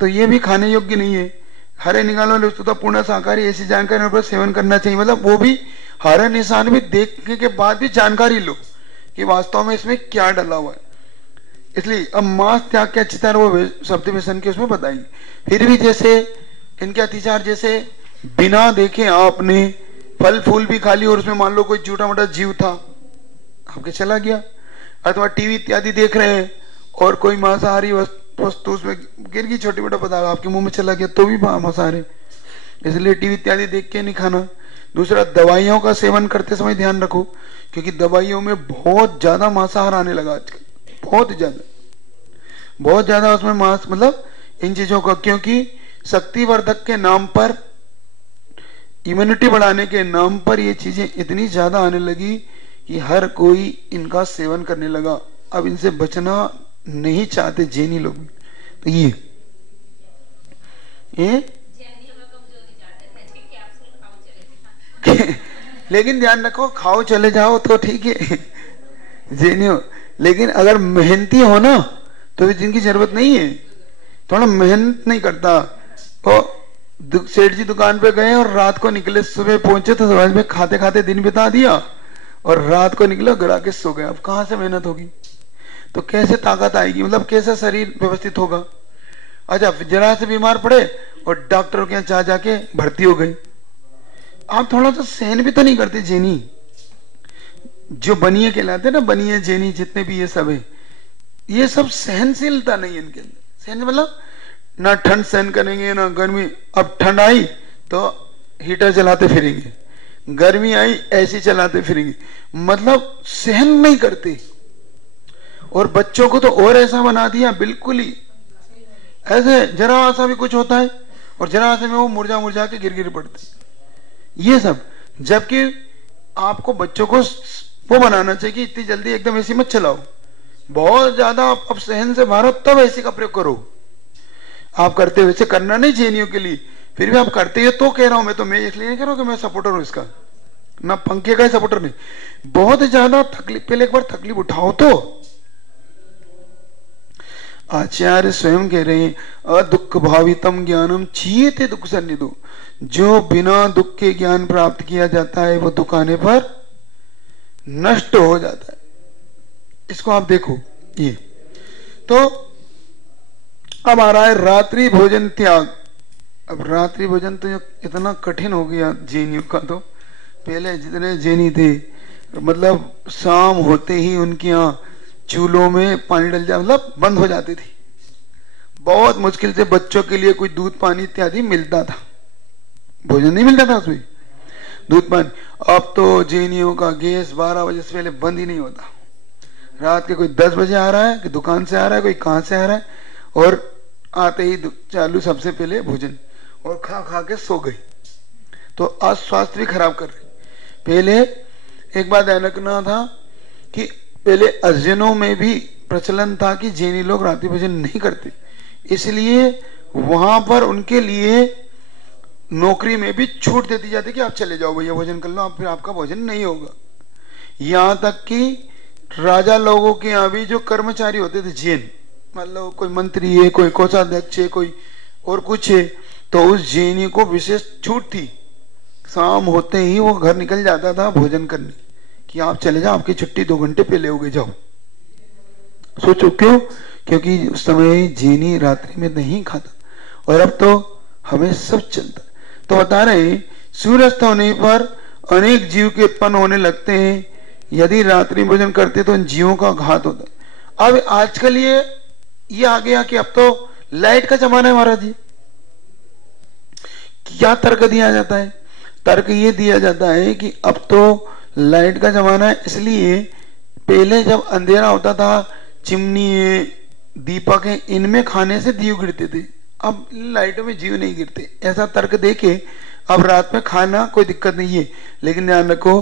तो ये भी खाने योग्य नहीं है। हरे निकालो तो पूर्ण शाकाहारी, ऐसी जानकारी पर सेवन करना चाहिए। मतलब वो भी हरे निशान भी देखने के बाद भी जानकारी लो कि वास्तव में इसमें क्या डला हुआ है। इसलिए अब मांस त्याग के अच्छी तरह वो शब्द व्यसन के उसमें बताएंगे। फिर भी जैसे इनके अतिचार, जैसे बिना देखे आपने फल फूल भी खा ली, और उसमें मान लो कोई छोटा मोटा जीव था आपके चला गया, अथवा टीवी इत्यादि देख रहे हैं और कोई मांसाहारी वस्तु उसमें गिर गई, छोटी मोटा पदार्थ आपके मुंह में चला गया, तो भी मांसाहारी। इसलिए टीवी इत्यादि देख के नहीं खाना। दूसरा, दवाइयों का सेवन करते समय ध्यान रखो, क्योंकि दवाइयों में बहुत ज्यादा मांसाहार आने लगा आजकल, बहुत ज्यादा उसमें मांस, मतलब इन चीजों का, क्योंकि शक्तिवर्धक के नाम पर, इम्यूनिटी बढ़ाने के नाम पर ये चीजें इतनी ज्यादा आने लगी कि हर कोई इनका सेवन करने लगा। अब इनसे बचना नहीं चाहते जैनी लोग। तो ये लेकिन ध्यान रखो, खाओ चले जाओ तो ठीक है जैनियो, लेकिन अगर मेहनती हो ना तो जिनकी जरूरत नहीं है, थोड़ा मेहनत नहीं करता, तो सेठ जी दुकान पे गए और रात को निकले, सुबह पहुंचे तो सुबह में खाते खाते दिन बिता दिया और रात को निकले गिरा के सो गए। अब कहां से मेहनत होगी, तो कैसे ताकत आएगी, मतलब कैसे शरीर व्यवस्थित होगा। अच्छा, जरा से बीमार पड़े और डॉक्टर के यहाँ जाके भर्ती हो गई। आप थोड़ा सा सहन भी तो नहीं करते जैनी, जो बनिए कहलाते ना, बनिए जैनी जितने भी ये सब है, ये सब सहनशीलता नहीं है इनके अंदर। सहन मतलब ना ठंड सहन करेंगे ना गर्मी। अब ठंड आई तो हीटर चलाते फिरेंगे, गर्मी आई ऐसी चलाते फिरेंगे, मतलब सहन नहीं करते। और बच्चों को तो और ऐसा बना दिया, बिल्कुल ही ऐसे, जरा सा भी कुछ होता है और जरा से में वो मुरझा मुरझा के गिर गिर पड़ते, ये सब। जबकि आपको बच्चों को वो बनाना चाहिए कि इतनी जल्दी एकदम एसी मत चलाओ, बहुत ज्यादा आप अब सहन से बाहर तब एसी का प्रयोग करो। आप करते वैसे करना नहीं जेएनयू के लिए, फिर भी आप करते हो तो कह रहा हूं मैं, तो मैं इसलिए नहीं कह रहा हूं कि मैं सपोर्टर हूं इसका, ना पंखे का ही सपोर्टर नहीं। बहुत ज्यादा तकलीफ, पहले एक बार तकलीफ उठाओ तो। आचार्य स्वयं कह रहे हैं अदुख भावितम ज्ञानम चीयते दुख सन्निधो, जो बिना दुख के ज्ञान प्राप्त किया जाता है वो दुख आने पर नष्ट हो जाता है। इसको आप देखो ये। तो अब आ रहा है रात्रि भोजन त्याग। अब रात्रि भोजन तो इतना कठिन हो गया जेएनयू का, तो पहले जितने जेनी थे मतलब शाम होते ही उनके यहाँ चूल्हों में पानी डल जाए, मतलब बंद हो जाती थी। बहुत मुश्किल से बच्चों के लिए कोई दूध पानी इत्यादि मिलता था, भोजन नहीं मिलता था उसमें, दूध पानी। अब तो जेएनयू का गैस 12 बजे से पहले बंद ही नहीं होता। रात के कोई 10 बजे आ रहा है कि दुकान से आ रहा है, कोई कहां से आ रहा है, और आते ही चालू सबसे पहले भोजन, और खा खा के सो गई। तो आज स्वास्थ्य भी खराब कर रही। पहले एक बात ध्यान रखना था कि पहले अध्ययनों में भी प्रचलन था कि जैनी लोग रात्रि भोजन नहीं करते, इसलिए वहां पर उनके लिए नौकरी में भी छूट दे दी जाती कि आप चले जाओ भैया भोजन कर लो, आप फिर आपका भोजन नहीं होगा। यहां तक कि राजा लोगों के यहाँ भी जो कर्मचारी होते थे जैन, मतलब कोई मंत्री है, कोई कोषाध्यक्ष है, कोई और कुछ है, तो उस जैनी को विशेष छूट थी। शाम होते ही वो घर निकल जाता था भोजन करने कि आप चले जाओ, आपकी छुट्टी 2 घंटे पहले हो गई, जाओ। सोचो क्यों? क्योंकि उस समय जैनी रात्रि में नहीं खाता, और अब तो हमें सब चलता। तो बता रहे सूर्यास्त होने पर अनेक जीव के उत्पन्न होने लगते हैं, यदि रात्रि भोजन करते तो इन जीवों का घात होता है। अब आजकल ये आ गया कि अब तो लाइट का जमाना है महाराज जी। क्या तर्क दिया जाता है? तर्क ये दिया जाता है कि अब तो लाइट का जमाना है, इसलिए पहले जब अंधेरा होता था चिमनी दीपक है इनमें खाने से जीव गिरते थे, अब लाइटों में जीव नहीं गिरते। ऐसा तर्क देके अब रात में खाना कोई दिक्कत नहीं है। लेकिन ध्यान रखो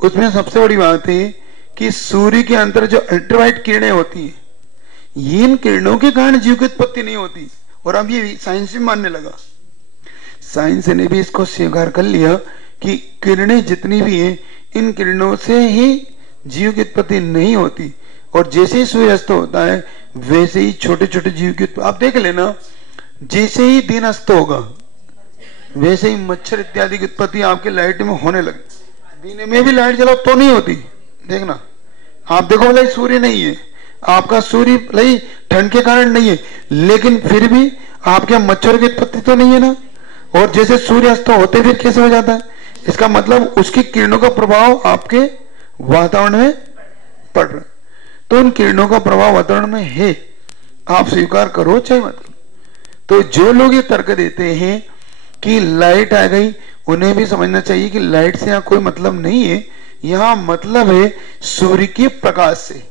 उसमें सबसे बड़ी बात है कि सूर्य के अंदर जो अल्ट्रावायलेट किरणें होती है, इन किरणों के कारण जीव की उत्पत्ति नहीं होती। और अब ये साइंस भी मानने लगा, साइंस ने भी इसको स्वीकार कर लिया कि किरणें जितनी भी हैं इन किरणों से ही जीव की उत्पत्ति नहीं होती। और जैसे ही सूर्यास्त होता है वैसे ही छोटे छोटे जीव की उत्पत्ति। आप देख लेना, जैसे ही दिन अस्त होगा वैसे ही मच्छर इत्यादि की उत्पत्ति आपके लाइट में होने लगे। दिन में भी लाइट जलाओ तो नहीं होती, देखना आप देखो भले सूर्य नहीं है, आपका सूर्य भले ठंड के कारण नहीं है, लेकिन फिर भी आपके मच्छर की उत्पत्ति तो नहीं है ना। और जैसे सूर्यास्त होते फिर कैसे हो जाता है? इसका मतलब उसकी किरणों का प्रभाव आपके वातावरण में पड़ रहा है। तो उन किरणों का प्रभाव वातावरण में है, आप स्वीकार करो चाहे मत करो। तो जो लोग ये तर्क देते हैं कि लाइट आ गई, उन्हें भी समझना चाहिए कि लाइट से यहां कोई मतलब नहीं है, यहां मतलब है सूर्य के प्रकाश से,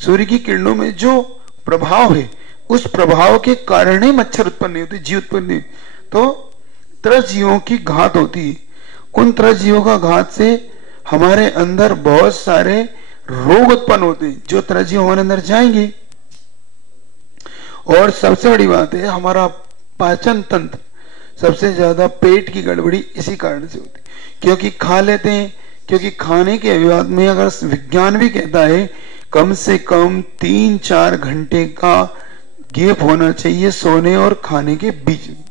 सूर्य की किरणों में जो प्रभाव है उस प्रभाव के कारण ही मच्छर उत्पन्न नहीं होते, जीव उत्पन्न नहीं। तो त्रस्त जीवों की घात होती है, उन त्रस्त जीवों का घात से हमारे अंदर बहुत सारे रोग उत्पन्न होते हैं जो त्रस्त जीव हमारे अंदर जाएंगे। और सबसे बड़ी बात है हमारा पाचन तंत्र, सबसे ज्यादा पेट की गड़बड़ी इसी कारण से होती, क्योंकि खा लेते हैं। क्योंकि खाने के विवाद में अगर विज्ञान भी कहता है कम से कम 3-4 घंटे का गैप होना चाहिए सोने और खाने के बीच में।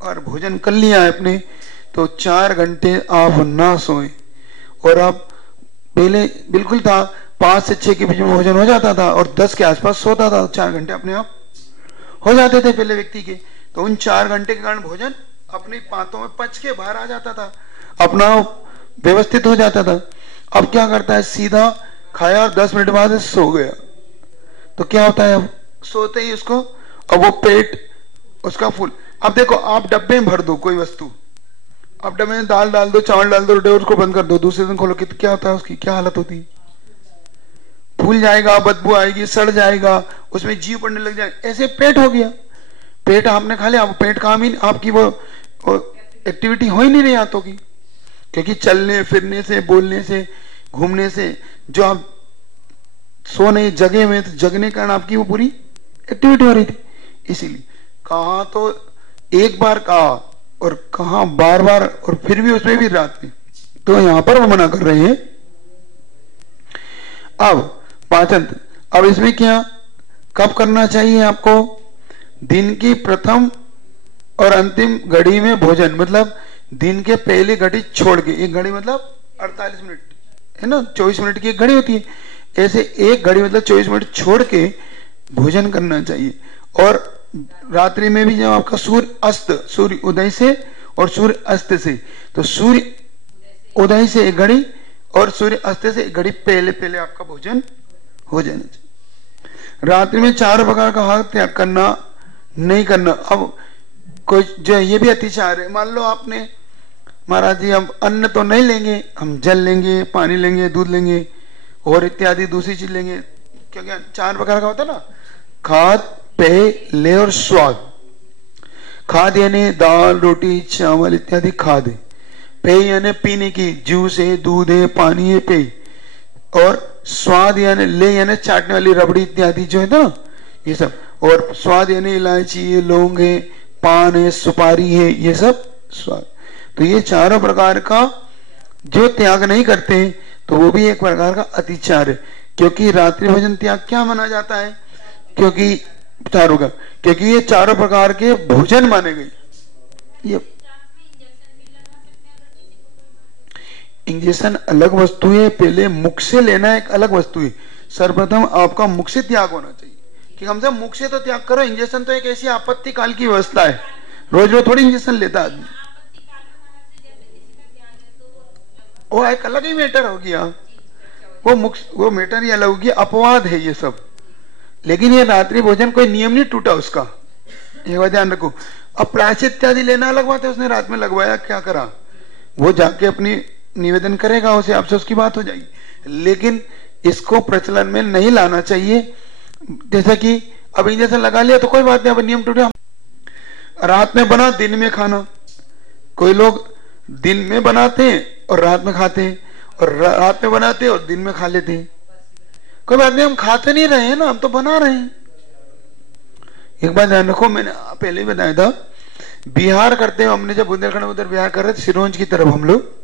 और भोजन कर लिया है आपने तो 4 घंटे आप ना सोए। और आप पहले बिल्कुल था 5 से 6 के बीच में भोजन हो जाता था और 10 के आसपास सोता था, 4 घंटे अपने आप हो जाते थे पहले व्यक्ति के। तो उन 4 घंटे के कारण भोजन अपनी पांतों में पच के बाहर आ जाता था, अपना व्यवस्थित हो जाता था। अब क्या करता है, सीधा खाया और 10 मिनट बाद सो गया। तो क्या होता है, अब सोते ही उसको, अब वो पेट उसका फुल। अब देखो आप डब्बे में भर दो कोई वस्तु, अब डब्बे में दाल डाल दो, चावल डाल दो, डोर को बंद कर दो, दूसरे दिन खोलो कि क्या होता है, उसकी क्या हालत होती है, फूल जाएगा, बदबू आएगी, सड़ जाएगा, उसमें जीव पड़ने लग जाएगा। ऐसे पेट हो गया, पेट आपने खा लिया, पेट काम ही आपकी वो एक्टिविटी हो ही नहीं रही हाथों की, क्योंकि चलने फिरने से, बोलने से, घूमने से जो आप सो नहीं जगे हुए, तो जगने के कारण आपकी वो पूरी एक्टिविटी हो रही थी। इसीलिए कहा तो एक बार कहा और कहा बार बार, और फिर भी उसमें भी रात में, तो यहां पर वो मना कर रहे हैं। अब पाचन, अब इसमें क्या कब करना चाहिए आपको? दिन की प्रथम और अंतिम घड़ी में भोजन, मतलब दिन के पहली घड़ी छोड़ के, एक घड़ी मतलब 48 मिनट है ना, 24 मिनट की एक घड़ी होती है, ऐसे एक घड़ी मतलब 24 मिनट छोड़ के भोजन करना चाहिए। और रात्रि में भी जब आपका सूर्य अस्त, सूर्य उदय से और सूर्य अस्त से, तो सूर्य उदय से एक घड़ी और सूर्य अस्त से एक घड़ी पहले पहले आपका भोजन हो जाना चाहिए। रात्रि में 4 प्रकार का आहार त्याग करना नहीं करना। अब कोई जो ये भी अतिचार है, मान लो आपने महाराज जी हम अन्न तो नहीं लेंगे, हम जल लेंगे, पानी लेंगे, दूध लेंगे और इत्यादि दूसरी चीज लेंगे, क्योंकि 4 प्रकार का होता है ना, खाद, पेय, लेय और स्वाद। खाद यानी दाल, रोटी, चावल इत्यादि खाद है। पेय यानी पीने की, जूस है, दूध है, पानी है, पेय। और स्वाद यानी ले यानी चाटने वाली रबड़ी इत्यादि जो है ना, ये सब। और स्वाद यानी इलायची है, लौंग है, पान है, सुपारी है, ये सब स्वाद। तो ये चारों प्रकार का जो त्याग नहीं करते तो वो भी एक प्रकार का अतिचार है। क्योंकि रात्रि भोजन त्याग क्या माना जाता है? क्योंकि चारों का, क्योंकि ये चारों प्रकार के भोजन माने गए। ये इंजेक्शन अलग वस्तु है, पहले मुख से लेना एक अलग वस्तु है। सर्वप्रथम आपका मुख से त्याग होना चाहिए कि हम सब मुख से तो त्याग करो। इंजेक्शन तो एक ऐसी आपत्ति काल की व्यवस्था है, रोज रोज थोड़ी इंजेक्शन लेता आदमी, वो एक अलग ही मैटर हो गया, वो मैटर ही अलग हो गया, अपवाद है ये सब। लेकिन ये रात्रि भोजन कोई नियम नहीं टूटा उसका, ये बात ध्यान रखो। अब प्रायश्चित इत्यादि लेना अलग बात है, उसने रात में लगवाया क्या करा, वो जाके अपनी निवेदन करेगा, उसे आपसे उसकी बात हो जाएगी। लेकिन इसको प्रचलन में नहीं लाना चाहिए। जैसा कि अब इंजेक्शन लगा लिया तो कोई बात नहीं, अब नियम टूटा। रात में बना दिन में खाना, कोई लोग दिन में बनाते हैं और रात में खाते हैं, और रात में बनाते हैं और दिन में खा लेते हैं। कोई बात नहीं, हम खाते नहीं रहे हैं ना, हम तो बना रहे हैं। एक बात ध्यान रखो, मैंने पहले ही बताया था, बिहार करते हैं हमने, जब बुंदेलखंड में उधर बिहार कर रहे थे सिरोंज की तरफ हम लोग,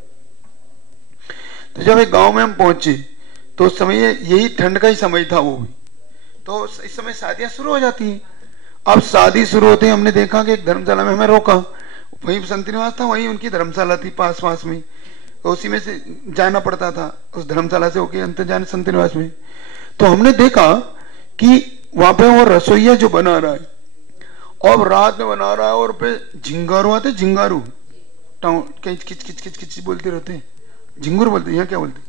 तो जब एक गांव में हम पहुंचे तो उस समय यही ठंड का ही समय था वो भी, तो इस समय शादियां शुरू हो जाती हैं। अब शादी शुरू होते हैं, हमने देखा कि एक धर्मशाला में हमें रोका, वहीं संत निवास था, वहीं उनकी धर्मशाला थी पास पास में, तो उसी में से जाना पड़ता था, उस धर्मशाला से होके अंत जाने संत निवास में। तो हमने देखा कि वहां पे वो रसोईया जो बना रहा है, और रात में बना रहा है, और पे झिंगारू आते, झिंगारू किच किच किच किच किच बोलते रहते हैं, झिंगुर बोलते हैं, यहाँ क्या बोलते,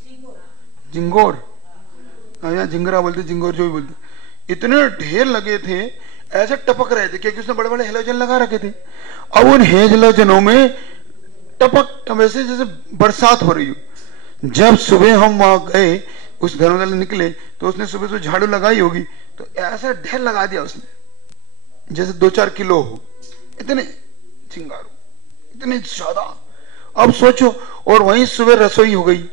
झिंगोर, यहाँ झिंगरा बोलते, झिंगोर जो भी बोलते। इतने ढेर लगे थे, ऐसे टपक रहे थे, क्योंकि उसने बड़े बड़े हेलोजन लगा रखे थे। अब उन हेलोजनों में टपक वैसे जैसे बरसात हो रही हो। जब सुबह हम वहां गए, उस धर्मशाला निकले, तो उसने सुबह से झाड़ू लगाई होगी, तो ऐसा ढेर लगा दिया उसने, जैसे 2-4 किलो हो, इतने चिंगारू, इतने ज्यादा। अब सोचो, और वहीं सुबह रसोई हो गई।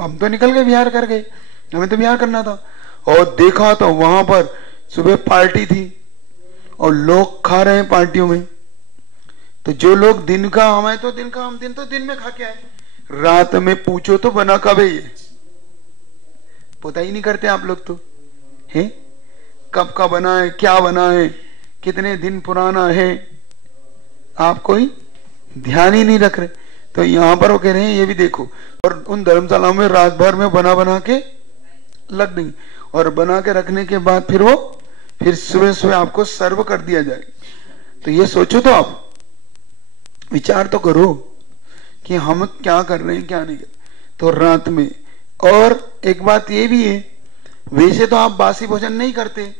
हम तो निकल गए, बिहार कर गए, हमें तो बिहार करना था। और देखा तो वहां पर सुबह पार्टी थी और लोग खा रहे हैं पार्टियों में। तो जो लोग दिन का, हमें तो दिन का, हम दिन में खा के आए, रात में पूछो तो बना कब है, ये पता ही नहीं करते आप लोग तो है, कब का बना है, क्या बना है, कितने दिन पुराना है, आप कोई ध्यान ही नहीं रख रहे। तो यहां पर वो कह रहे हैं ये भी देखो, और उन धर्मशालाओं में रात भर में बना के लग देंगे, और बना के रखने के बाद फिर सुबह सुबह आपको सर्व कर दिया जाए। तो ये सोचो, तो आप विचार तो करो कि हम क्या कर रहे हैं, क्या नहीं कर। तो रात में, और एक बात ये भी है, वैसे तो आप बासी भोजन नहीं करते,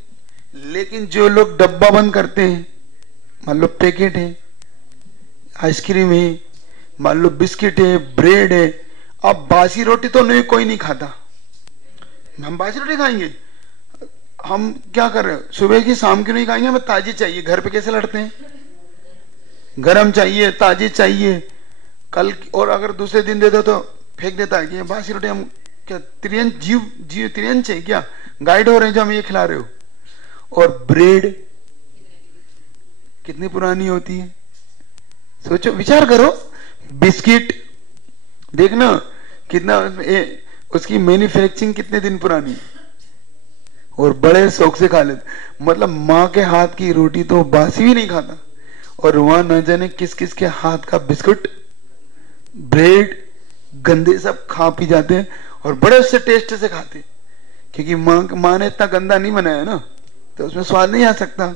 लेकिन जो लोग डब्बा बंद करते हैं, मान लो पैकेट है, आइसक्रीम है, मान लो बिस्किट है, ब्रेड है, अब बासी रोटी तो नहीं, कोई नहीं खाता। हम बासी रोटी खाएंगे, हम क्या कर रहे हैं, सुबह की शाम की नहीं खाएंगे, हमें ताजी चाहिए। घर पे कैसे लड़ते हैं, गरम चाहिए, ताजी चाहिए, कल और अगर दूसरे दिन दे दो तो फेंक देता है कि ये बासी रोटी हम क्या त्रियंच जीव त्रियंच है क्या, गाइड हो रहे हैं जो हम ये खिला रहे हो। और ब्रेड कितनी पुरानी होती है, सोचो विचार करो। बिस्किट देखना कितना उसकी मैन्युफैक्चरिंग कितने दिन पुरानी है, और बड़े शौक से खा लेते। मतलब माँ के हाथ की रोटी तो बासी भी नहीं खाता, और वहां न जाने किस किस के हाथ का बिस्कुट ब्रेड गंदे सब खा पी जाते हैं, और बड़े उससे टेस्ट से खाते हैं, क्योंकि माँ ने इतना गंदा नहीं बनाया ना, तो उसमें स्वाद नहीं आ सकता।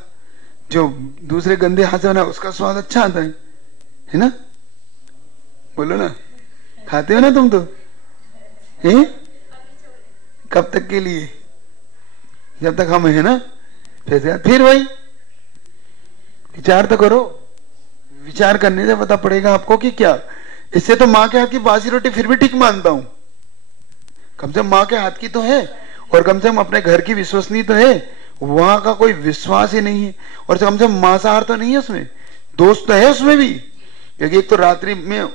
जो दूसरे गंदे हाथ से बना उसका स्वाद अच्छा आता है ना। बोलो ना, खाते हो ना तुम तो, हैं? कब तक के लिए, जब तक हम है ना। फिर वही विचार तो करो, विचार करने से पता पड़ेगा आपको कि क्या। इससे तो माँ के हाथ की बासी रोटी फिर भी ठीक मानता हूं, कम से कम माँ के हाथ की तो है, और कम से कम अपने घर की विश्वसनीय तो है। वहां का कोई विश्वास ही नहीं है, और कम से कम मांसाहार तो नहीं है उसमें, दोष तो है उसमें भी, क्योंकि एक तो रात्रि में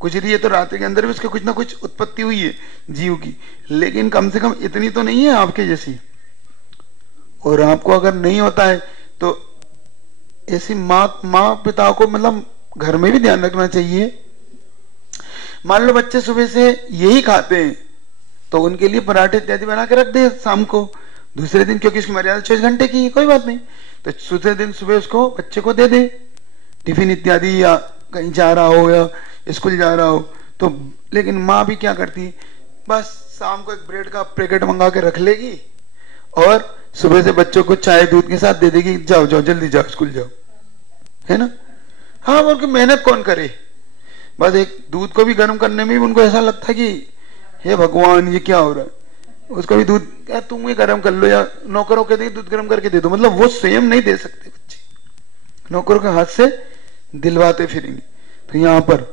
गुजरी है, तो रात्रि के अंदर भी उसके कुछ ना कुछ उत्पत्ति हुई है जीव की, लेकिन कम से कम इतनी तो नहीं है आपके जैसी। और आपको अगर नहीं होता है तो ऐसी माँ पिता को मतलब घर में भी ध्यान रखना चाहिए। मान लो बच्चे सुबह से यही खाते हैं, तो उनके लिए पराठे इत्यादि बना के रख दे शाम को, दूसरे दिन, क्योंकि उसकी मर्यादा 24 घंटे की है, कोई बात नहीं, तो दूसरे दिन सुबह उसको बच्चे को दे दे टिफिन इत्यादि, या कहीं जा रहा हो या स्कूल जा रहा हो तो। लेकिन माँ भी क्या करती, बस शाम को एक ब्रेड का पैकेट मंगा के रख लेगी, और सुबह से बच्चों को चाय दूध के साथ दे देगी, जाओ जाओ जल्दी जाओ स्कूल जाओ, है ना। हाँ, उनकी मेहनत कौन करे, बस एक दूध को भी गर्म करने में भी उनको ऐसा लगता है कि हे भगवान ये क्या हो रहा है, उसको भी दूध क्या तुम ही गर्म कर लो, या नौकरों के दूध गर्म करके दे दो। मतलब वो स्वयं नहीं दे सकते बच्चे, नौकरों के हाथ से दिलवाते फिरेंगे। तो यहाँ पर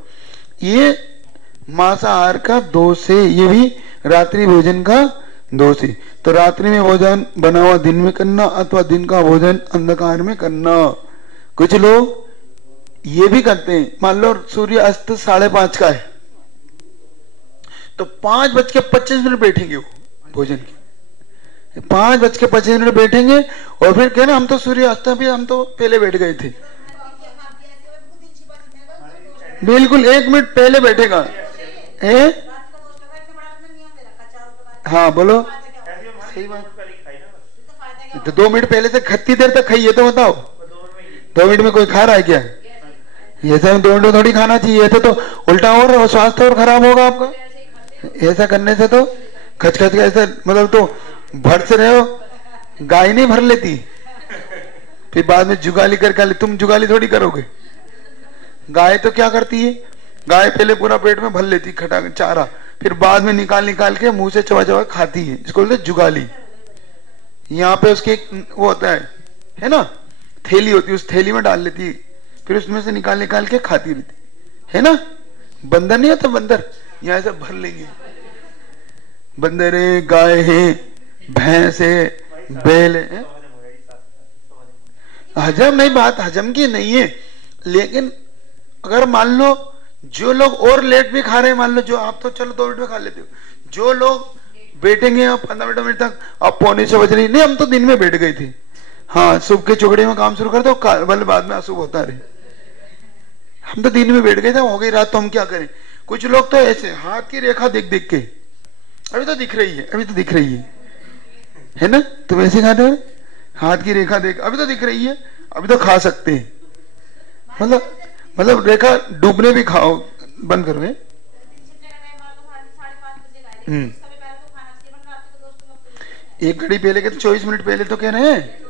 ये मांसाहार का दोष है, ये भी रात्रि भोजन का दोष है। तो रात्रि में भोजन बना हुआ दिन में करना, अथवा दिन का भोजन अंधकार में करना। कुछ लोग ये भी करते हैं, मान लो सूर्य अस्त 5:30 का है, तो 5:25 बैठेंगे वो भोजन के, 5:25 बैठेंगे, और फिर कहना हम तो सूर्य अस्त भी हम तो पहले बैठ गए थे। बिल्कुल 1 मिनट पहले बैठेगा, है? हाँ बोलो, सही बात। तो 2 मिनट पहले से कितनी देर तक खाइए तो बताओ, 2 मिनट में कोई खा रहा है क्या? ऐसा 2 मिनट थोड़ी खाना चाहिए, ऐसे तो उल्टा हो रहा है, स्वास्थ्य और खराब होगा आपका। ऐसा करने से तो खच खच का ऐसा मतलब तो भर से रहे हो, गाय नहीं भर लेती, फिर बाद में जुगाली कर तुम जुगाली थोड़ी करोगे। गाय तो क्या करती है, गाय पहले पूरा पेट में भर लेती खटा चारा, फिर बाद में निकाल के मुंह से चबा चबा खाती है, इसको बोलते जुगाली। यहाँ पे उसके वो होता है ना, थैली होती है, उस थैली में डाल लेती है, फिर उसमें से निकाल के खाती रहती है ना। बंदर नहीं होता, बंदर यहाँ से भर लेंगे, बंदर है, गाय है, भैंस है, बैल है। हजम नहीं, बात हजम की नहीं है, लेकिन अगर मान लो जो लोग और लेट भी खा रहे हैं, मान लो जो आप तो चलो 2 मिनट में खा लेते हो, जो लोग बैठेंगे 15 मिनट तक, अब 5:45 बज रही, नहीं हम तो दिन में बैठ गए थे, हाँ सुबह के चौकड़े में काम शुरू कर दो, बल्कि बाद में अशुभ होता रहे, हम तो दिन में बैठ गए थे, हो गई रात, तो हम क्या करें। कुछ लोग तो ऐसे हाथ की रेखा देख देख के, अभी तो दिख रही है, अभी तो दिख रही है ना, तुम ऐसे खाते हो, हाथ की रेखा देख, अभी तो दिख रही है, अभी तो खा सकते हैं, मतलब रेखा डूबने भी खाओ, बंद करो। 1 घड़ी पहले के तो 24 मिनट पहले तो कह रहे हैं,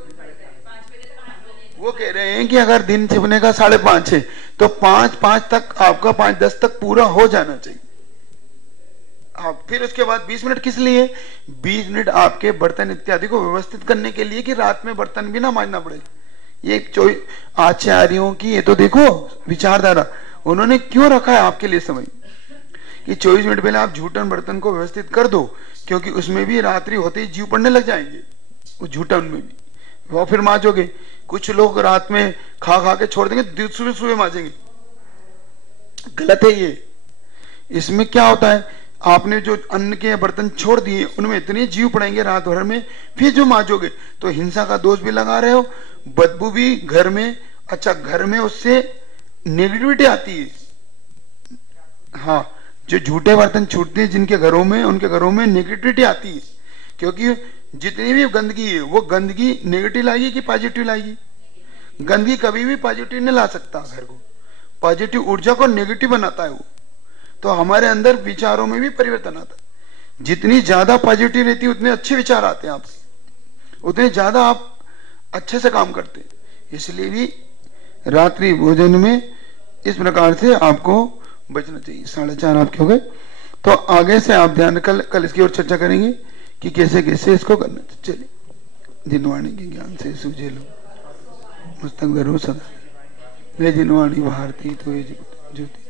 वो कह रहे हैं कि अगर दिन छिपने का 5:30 है तो 5:05 तक आपका 5:10 तक पूरा हो जाना चाहिए। आप फिर उसके बाद 20 मिनट किस लिए, 20 मिनट आपके बर्तन इत्यादि को व्यवस्थित करने के लिए कि रात में बर्तन भी ना मांजना पड़े। ये आचार्यों की ये तो देखो विचारधारा, उन्होंने क्यों रखा है आपके लिए समय कि 24 मिनट पहले आप झूठन बर्तन को व्यवस्थित कर दो, क्योंकि उसमें भी रात्रि होते ही जीव पड़ने लग जाएंगे, उस झूठन में भी वो फिर मांजोगे। कुछ लोग रात में खा के छोड़ देंगे, सुबह मांजेंगे, गलत है ये। इसमें क्या होता है, आपने जो अन्न के बर्तन छोड़ दिए उनमें इतने जीव पड़ेंगे रात भर में, फिर जो मांजोगे तो हिंसा का दोष भी लगा रहे हो, बदबू भी घर में, अच्छा घर में उससे नेगेटिविटी आती है। हाँ, जो झूठे बर्तन छूटते हैं जिनके घरों में, उनके घरों में नेगेटिविटी आती है, क्योंकि जितनी भी गंदगी है वो गंदगी नेगेटिव लाएगी कि पॉजिटिव लाएगी? गंदगी कभी भी पॉजिटिव नहीं ला सकता घर को, पॉजिटिव ऊर्जा को नेगेटिव बनाता है वो। तो हमारे अंदर विचारों में भी परिवर्तन आता है। जितनी ज्यादा पॉजिटिव रहती है उतने अच्छे विचार आते हैं आपसे, उतने ज्यादा आप अच्छे से काम करते हैं। इसलिए भी रात्रि भोजन में इस प्रकार से आपको बचना चाहिए। 4:30 आपके हो गए, तो आगे से आप ध्यान कल इसकी ओर चर्चा करेंगे कि कैसे कैसे इसको करना चाहिए। चलिए, जिनवाणी के ज्ञान से सूझे लो मस्तक धरो सदा, वे जिनवाणी भारती तो ज्योति।